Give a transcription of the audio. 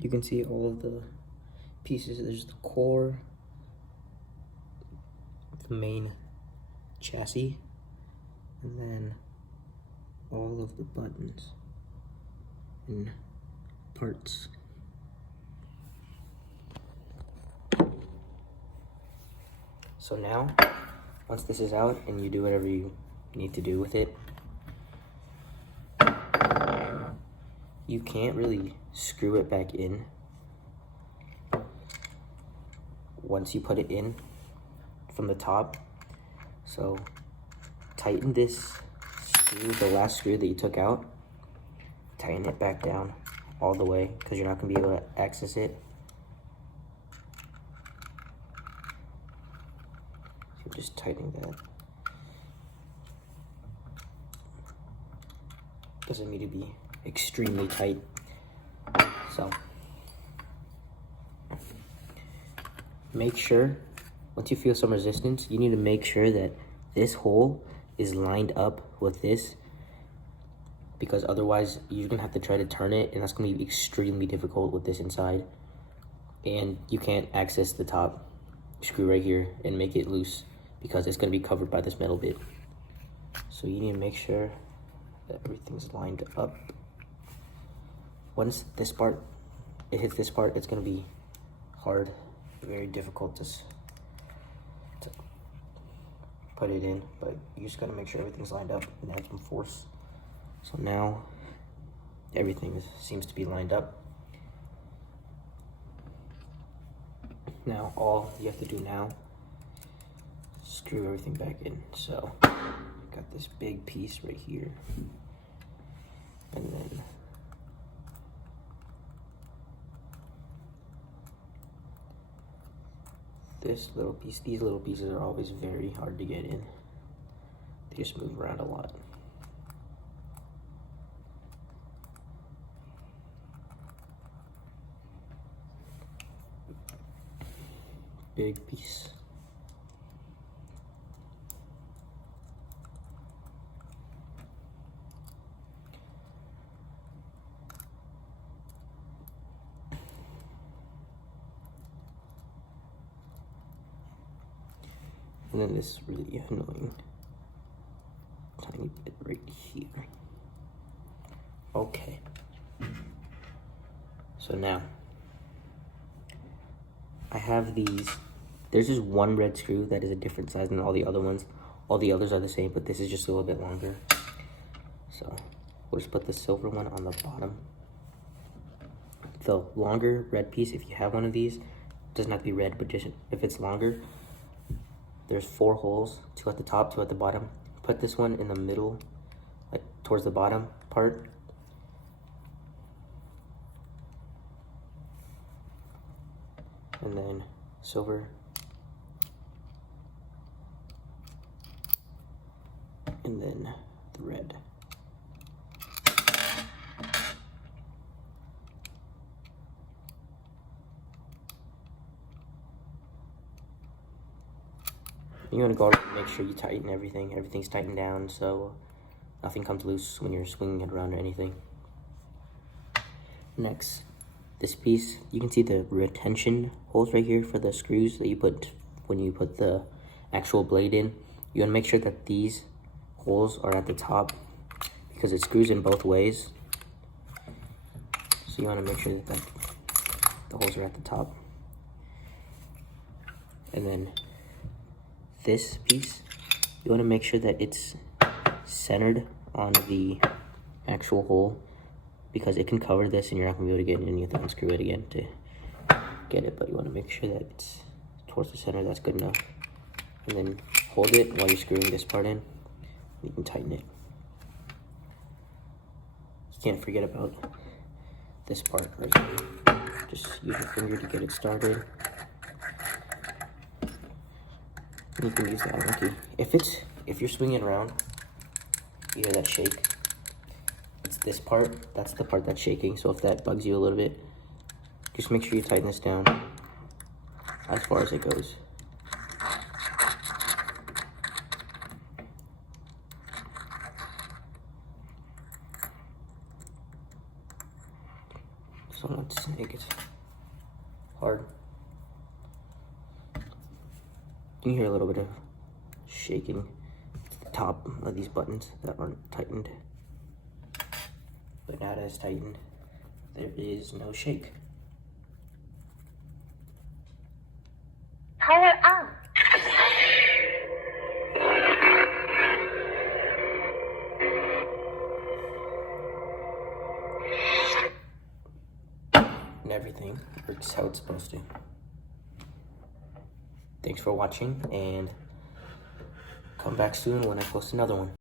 You can see all of the pieces. There's the core, the main chassis, and then all of the buttons and parts. So now, once this is out and you do whatever you need to do with it, you can't really screw it back in once you put it in from the top. So tighten this screw, the last screw that you took out, tighten it back down all the way because you're not going to be able to access it. So just tightening that. Doesn't need to be extremely tight. So make sure, once you feel some resistance, you need to make sure that this hole is lined up with this, because otherwise you're gonna have to try to turn it, and that's gonna be extremely difficult with this inside. And you can't access the top screw right here and make it loose because it's gonna be covered by this metal bit. So you need to make sure that everything's lined up. Once this part, it hits this part, it's gonna be hard, very difficult to put it in, but you just gotta make sure everything's lined up and add some force. So now everything seems to be lined up. Now all you have to do now is screw everything back in. So got this big piece right here, and then this little piece. These little pieces are always very hard to get in. They just move around a lot. Big piece. And then this really annoying tiny bit right here. Okay. So now I have these. There's just one red screw that is a different size than all the other ones. All the others are the same, but this is just a little bit longer. So we'll just put the silver one on the bottom. The longer red piece, if you have one of these, doesn't have to be red, but just if it's longer, there's 4 holes, 2 at the top, 2 at the bottom. Put this one in the middle, like towards the bottom part. And then silver. And then the red. You want to go and make sure you tighten everything. Everything's tightened down so nothing comes loose when you're swinging it around or anything. Next, this piece, you can see the retention holes right here for the screws that you put when you put the actual blade in. You want to make sure that these holes are at the top because it screws in both ways. So you want to make sure that the holes are at the top. And then this piece, you want to make sure that it's centered on the actual hole because it can cover this and you're not going to be able to get it and you have to unscrew it again to get it, but you want to make sure that it's towards the center. That's good enough. And then hold it while you're screwing this part in. You can tighten it. You can't forget about this part right here. Just use your finger to get it started. You can use the Allen key. If you're swinging around, you hear that shake. It's this part. That's the part that's shaking. So if that bugs you a little bit, just make sure you tighten this down as far as it goes. So once it gets hard, you can hear a little bit of shaking to the top of these buttons that aren't tightened. But now that it's tightened, there is no shake. Power on. And everything works how it's supposed to. Thanks for watching, and come back soon when I post another one.